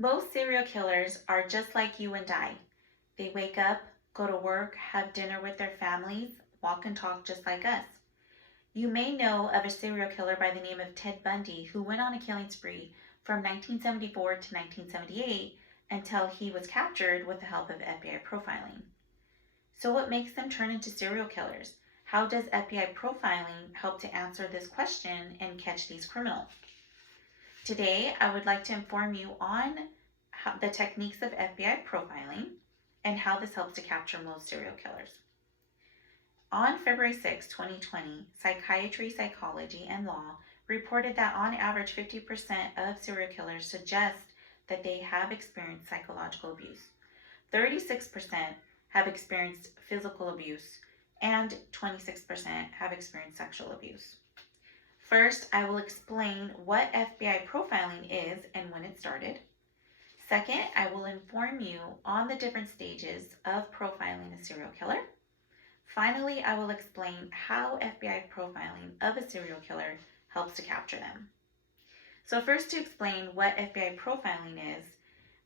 Most serial killers are just like you and I. They wake up, go to work, have dinner with their families, walk and talk just like us. You may know of a serial killer by the name of Ted Bundy who went on a killing spree from 1974 to 1978 until he was captured with the help of FBI profiling. So, what makes them turn into serial killers? How does FBI profiling help to answer this question and catch these criminals? Today, I would like to inform you on the techniques of FBI profiling and how this helps to capture most serial killers. On February 6, 2020, Psychiatry, Psychology, and Law reported that on average 50% of serial killers suggest that they have experienced psychological abuse. 36% have experienced physical abuse, and 26% have experienced sexual abuse. First, I will explain what FBI profiling is and when it started. Second, I will inform you on the different stages of profiling a serial killer. Finally, I will explain how FBI profiling of a serial killer helps to capture them. So first, to explain what FBI profiling is,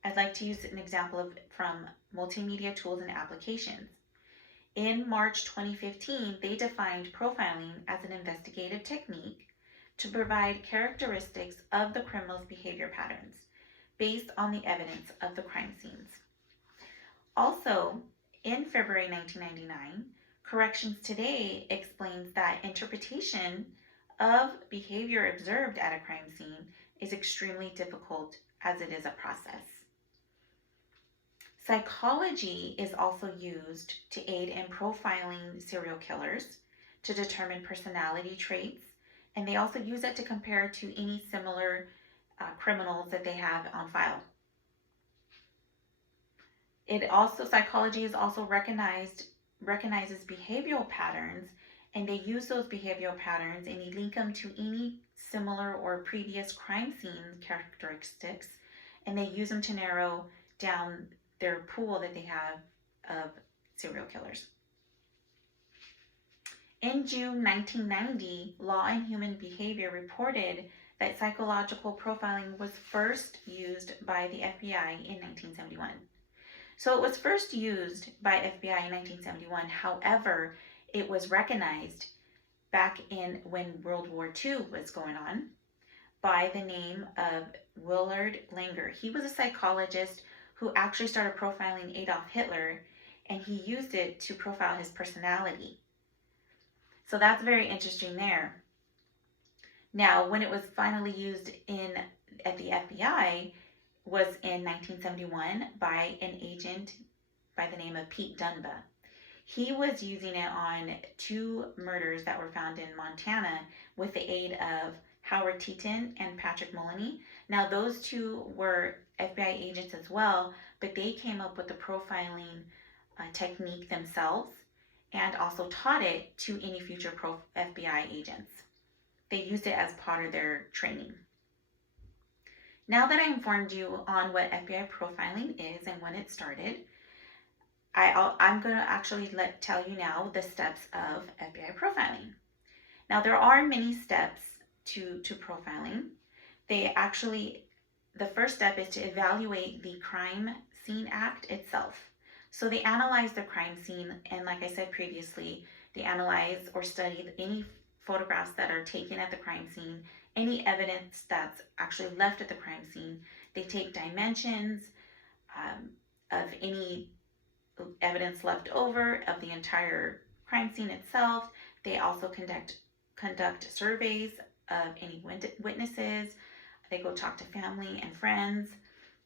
I'd like to use an example from Multimedia Tools and Applications. In March 2015, they defined profiling as an investigative technique to provide characteristics of the criminal's behavior patterns based on the evidence of the crime scenes. Also, in February 1999, Corrections Today explains that interpretation of behavior observed at a crime scene is extremely difficult as it is a process. Psychology is also used to aid in profiling serial killers to determine personality traits, and they also use it to compare to any similar criminals that they have on file. Psychology is also recognizes behavioral patterns, and they use those behavioral patterns and they link them to any similar or previous crime scene characteristics, and they use them to narrow down their pool that they have of serial killers. In June 1990, Law and Human Behavior reported that psychological profiling was first used by the FBI in 1971. So it was first used by FBI in 1971. However, it was recognized back in when World War II was going on by the name of Willard Langer. He was a psychologist who actually started profiling Adolf Hitler, and he used it to profile his personality. So that's very interesting there. Now, when it was finally used at the FBI was in 1971 by an agent by the name of Pete Dunbar. He was using it on 2 murders that were found in Montana with the aid of Howard Teton and Patrick Mullaney. Now, those 2 were FBI agents as well, but they came up with the profiling technique themselves and also taught it to any future FBI agents. They used it as part of their training. Now that I informed you on what FBI profiling is and when it started, I'm going to actually tell you now the steps of FBI profiling. Now, there are many steps to profiling. The first step is to evaluate the crime scene act itself. So they analyze the crime scene, and like I said previously, they analyze or study any photographs that are taken at the crime scene, any evidence that's actually left at the crime scene. They take dimensions of any evidence left over of the entire crime scene itself. They also conduct surveys of any witnesses. They go talk to family and friends.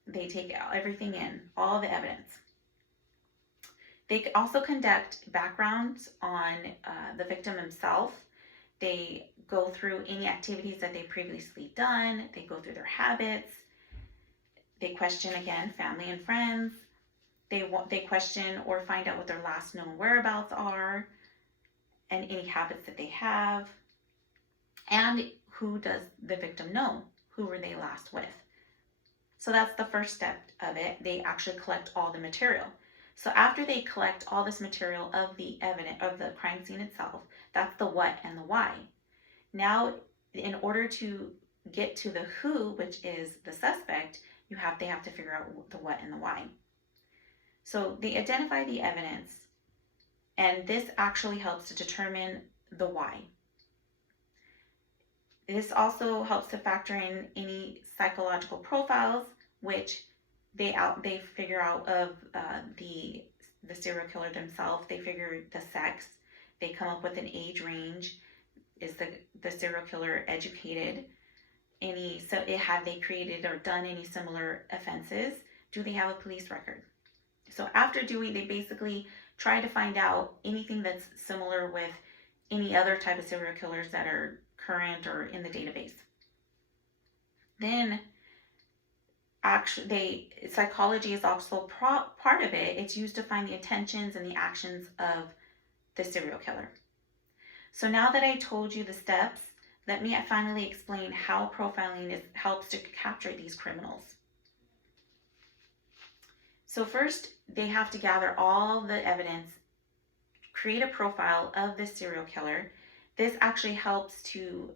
They take everything in, all the evidence. They also conduct backgrounds on the victim himself. They go through any activities that they've previously done. They go through their habits. They question, again, family and friends. They question or find out what their last known whereabouts are and any habits that they have. And who does the victim know? Who were they last with? So that's the first step of it. They actually collect all the material. So after they collect all this material of the evidence of the crime scene itself, that's the what and the why. Now, in order to get to the who, which is the suspect, they have to figure out the what and the why. So they identify the evidence, and this actually helps to determine the why. This also helps to factor in any psychological profiles, which they figure out of the serial killer themselves. They figure the sex. They come up with an age range. Is the serial killer educated? Have they created or done any similar offenses? Do they have a police record? So after Dewey, they basically try to find out anything that's similar with any other type of serial killers that are current or in the database. Then psychology is also part of it. It's used to find the intentions and the actions of the serial killer. So now that I told you the steps, let me finally explain how profiling helps to capture these criminals. So first, they have to gather all the evidence, create a profile of this serial killer. This actually helps to,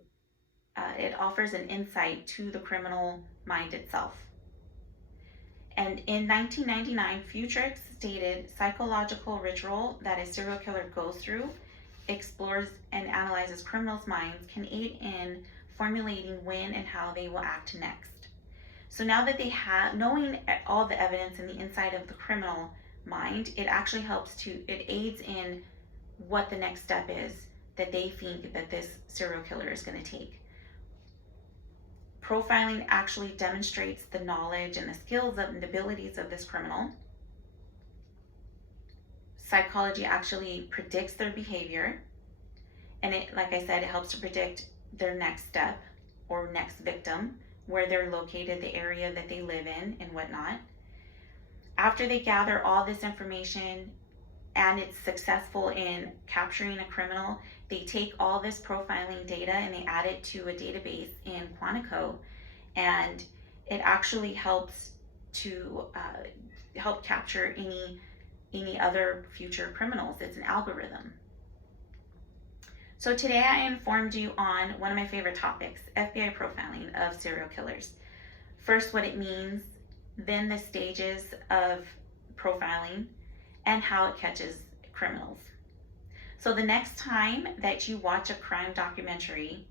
it offers an insight to the criminal mind itself. And in 1999, Futrix stated psychological ritual that a serial killer goes through, explores and analyzes criminals' minds, can aid in formulating when and how they will act next. So now that they have, knowing all the evidence and the inside of the criminal mind, it actually it aids in what the next step is that they think that this serial killer is going to take. Profiling actually demonstrates the knowledge and the skills and abilities of this criminal. Psychology actually predicts their behavior, and like I said, it helps to predict their next step or next victim, where they're located, the area that they live in, and whatnot. After they gather all this information and it's successful in capturing a criminal, they take all this profiling data and they add it to a database in Quantico, and it actually helps to help capture any other future criminals. It's an algorithm. So today I informed you on one of my favorite topics, FBI profiling of serial killers. First, what it means, then the stages of profiling, and how it catches criminals. So the next time that you watch a crime documentary,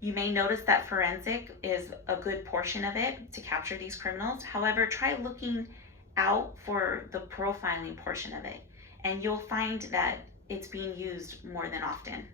you may notice that forensic is a good portion of it to capture these criminals. However, try looking out for the profiling portion of it, and you'll find that it's being used more than often.